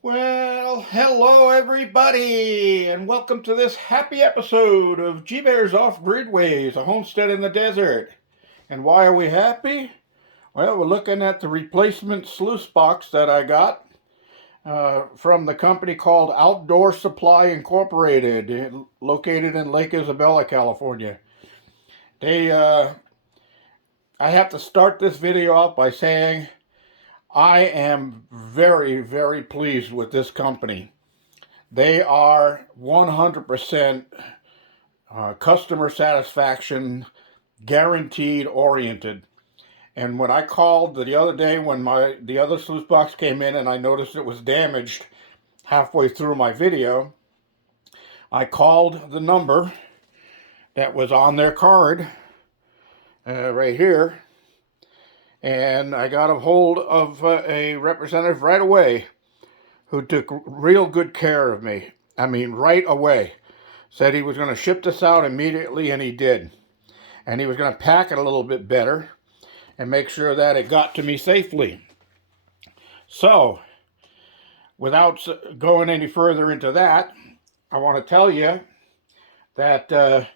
Well, hello everybody, and welcome to this happy episode of G-Bear's Off-Grid Ways, a homestead in the desert. And why are we happy? Well, we're looking at the replacement sluice box that I got from the company called Outdoor Supply Incorporated, located in Lake Isabella, California. I have to start this video off by saying I am very, very pleased with this company. They are 100% customer satisfaction, guaranteed oriented. And when I called the other day when the other sluice box came in and I noticed it was damaged halfway through my video, I called the number that was on their card right here, and I got a hold of a representative right away who took real good care of me. I mean, right away. Said he was going to ship this out immediately, and he did. And he was going to pack it a little bit better and make sure that it got to me safely. So, without going any further into that, I want to tell you that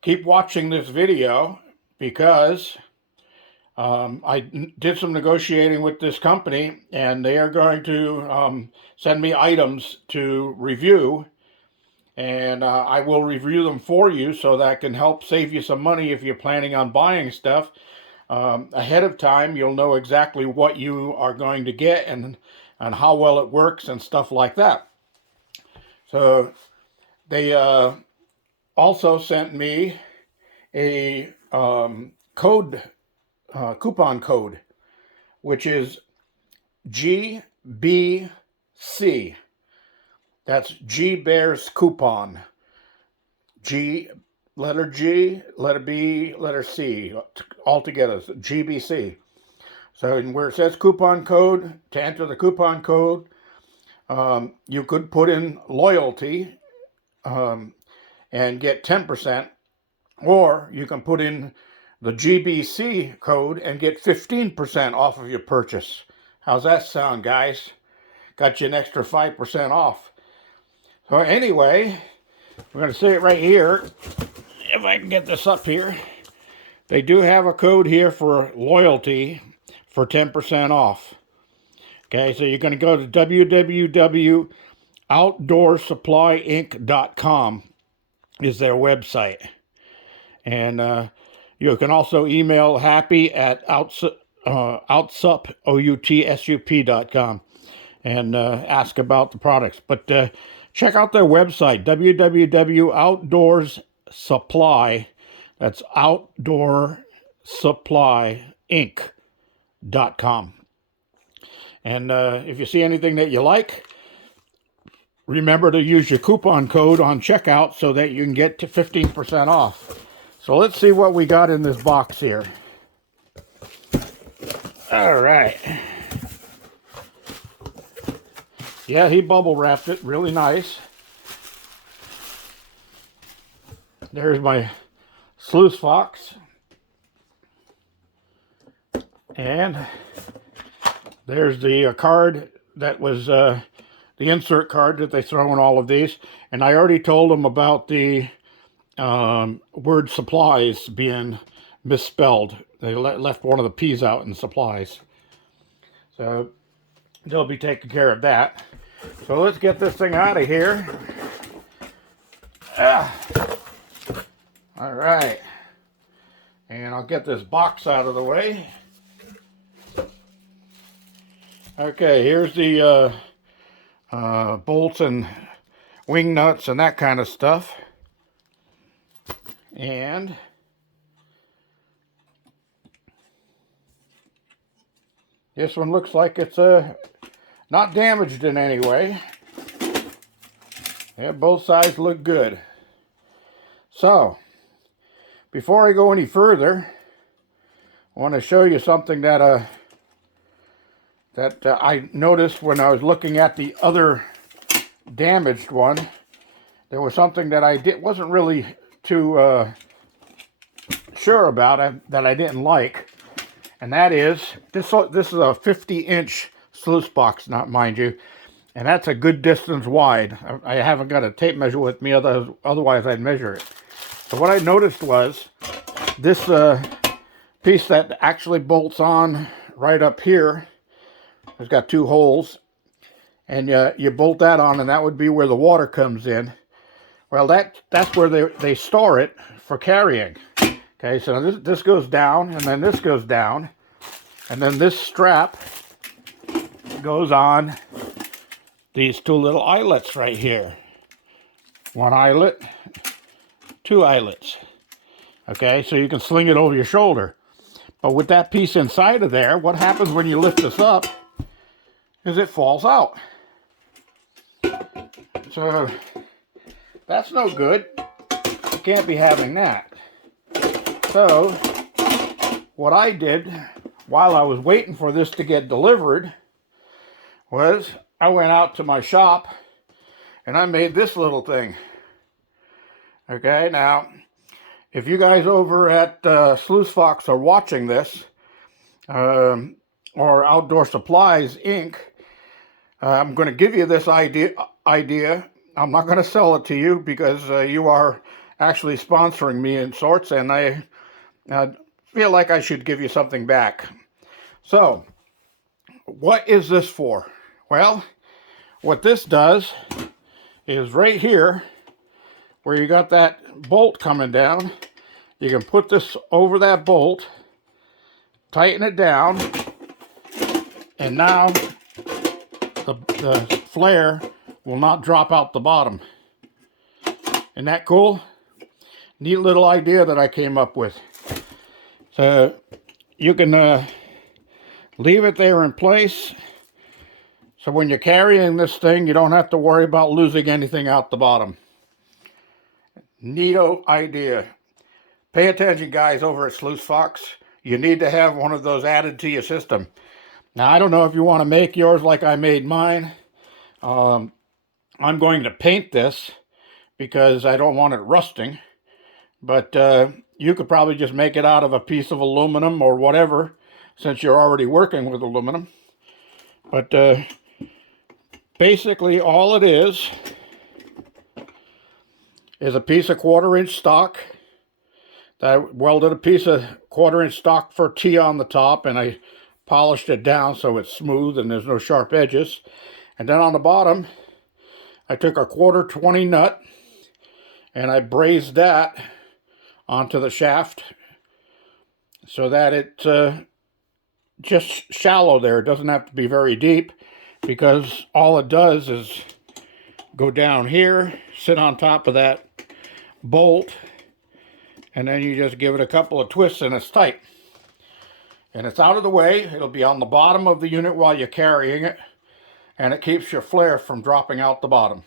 keep watching this video because I did some negotiating with this company, and they are going to send me items to review, and I will review them for you so that can help save you some money if you're planning on buying stuff. Ahead of time, you'll know exactly what you are going to get and how well it works and stuff like that. So they also sent me a coupon code, which is GBC. That's G Bears coupon. Letter G, letter B, letter C, all together, GBC. So where it says coupon code, to enter the coupon code, you could put in loyalty and get 10%, or you can put in the GBC code and get 15% off of your purchase. How's that sound, guys? Got you an extra 5% off. So anyway, we're going to say it right here. If I can get this up here. They do have a code here for loyalty for 10% off. Okay, so you're going to go to www.outdoorsupplyinc.com is their website. And you can also email happy at outsup.com and ask about the products. But check out their website, www.outdoorsupply, that's outdoorsupplyinc.com. And if you see anything that you like, remember to use your coupon code on checkout so that you can get to 15% off. So let's see what we got in this box here. All right. Yeah, he bubble wrapped it really nice. There's my sluice box. And there's the card that was the insert card that they throw in all of these. And I already told them about the word supplies being misspelled. They left one of the P's out in supplies. So they'll be taking care of that. So let's get this thing out of here. All right. And I'll get this box out of the way. Okay, here's the bolts and wing nuts and that kind of stuff. And this one looks like it's not damaged in any way. Yeah, both sides look good. So, before I go any further, I want to show you something that I noticed when I was looking at the other damaged one. There was something that I wasn't really too sure about that I didn't like, and that is this is a 50-inch sluice box, not mind you, And that's a good distance wide. I haven't got a tape measure with me, otherwise I'd measure it. So what I noticed was this piece that actually bolts on right up here, it's got two holes, and you bolt that on, and that would be where the water comes in. Well, that's where they store it for carrying. Okay, so this goes down, and then this goes down, and then this strap goes on these two little eyelets right here. One eyelet, two eyelets. Okay, so you can sling it over your shoulder. But with that piece inside of there, what happens when you lift this up is it falls out. So that's no good. You can't be having that. So what I did while I was waiting for this to get delivered was I went out to my shop and I made this little thing. Okay, now if you guys over at Sluice Fox are watching this, or Outdoor Supplies Inc., I'm going to give you this idea. I'm not going to sell it to you because you are actually sponsoring me in sorts, and I feel like I should give you something back. So, what is this for? Well, what this does is right here, where you got that bolt coming down, you can put this over that bolt, tighten it down, and now the flare will not drop out the bottom. Isn't that cool? Neat little idea that I came up with. So you can leave it there in place, so when you're carrying this thing, you don't have to worry about losing anything out the bottom. Neato idea. Pay attention, guys, over at Sluice Fox. You need to have one of those added to your system. Now, I don't know if you want to make yours like I made mine. I'm going to paint this because I don't want it rusting. But you could probably just make it out of a piece of aluminum or whatever, since you're already working with aluminum. But basically all it is a piece of 1/4-inch stock. I welded a piece of 1/4-inch stock for T on the top, and I polished it down so it's smooth and there's no sharp edges. And then on the bottom, I took a 1/4 20 nut and I brazed that onto the shaft so that it's just shallow there. It doesn't have to be very deep, because all it does is go down here, sit on top of that bolt, and then you just give it a couple of twists and it's tight. And it's out of the way. It'll be on the bottom of the unit while you're carrying it, and it keeps your flare from dropping out the bottom.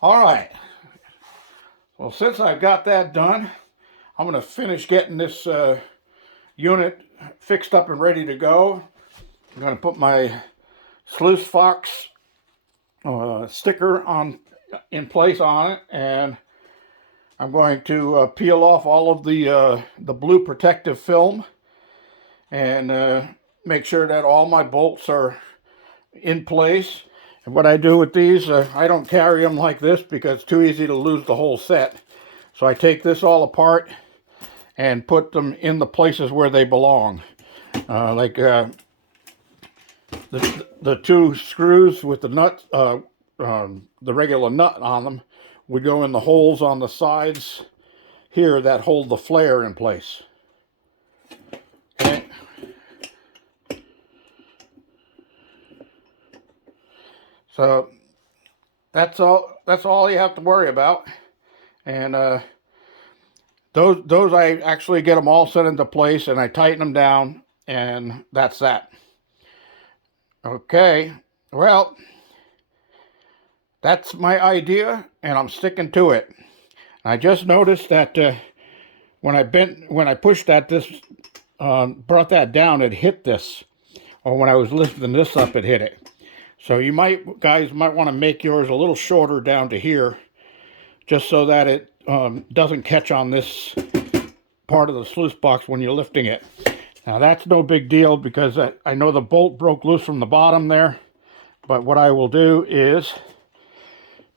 All right. Well, since I've got that done, I'm going to finish getting this unit fixed up and ready to go. I'm going to put my Sluice Fox sticker in place on it, and I'm going to peel off all of the blue protective film and make sure that all my bolts are in place. And what I do with these, I don't carry them like this because it's too easy to lose the whole set. So I take this all apart and put them in the places where they belong. Like the two screws with the nut, the regular nut on them, would go in the holes on the sides here that hold the flare in place. Okay. So that's all you have to worry about. And those I actually get them all set into place, and I tighten them down, and that's that. Okay, well, that's my idea, and I'm sticking to it. I just noticed that when I pushed that, this brought that down, it hit this, or when I was lifting this up, it hit it. So you guys might want to make yours a little shorter down to here, just so that it doesn't catch on this part of the sluice box when you're lifting it. Now that's no big deal, because I know the bolt broke loose from the bottom there, But what I will do is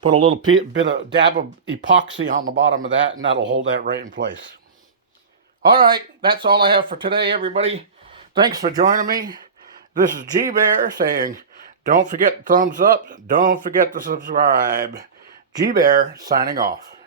put a little bit of dab of epoxy on the bottom of that, and that'll hold that right in place. All right, that's all I have for today, everybody. Thanks for joining me. This is G Bear saying, don't forget the thumbs up, don't forget to subscribe. G Bear signing off.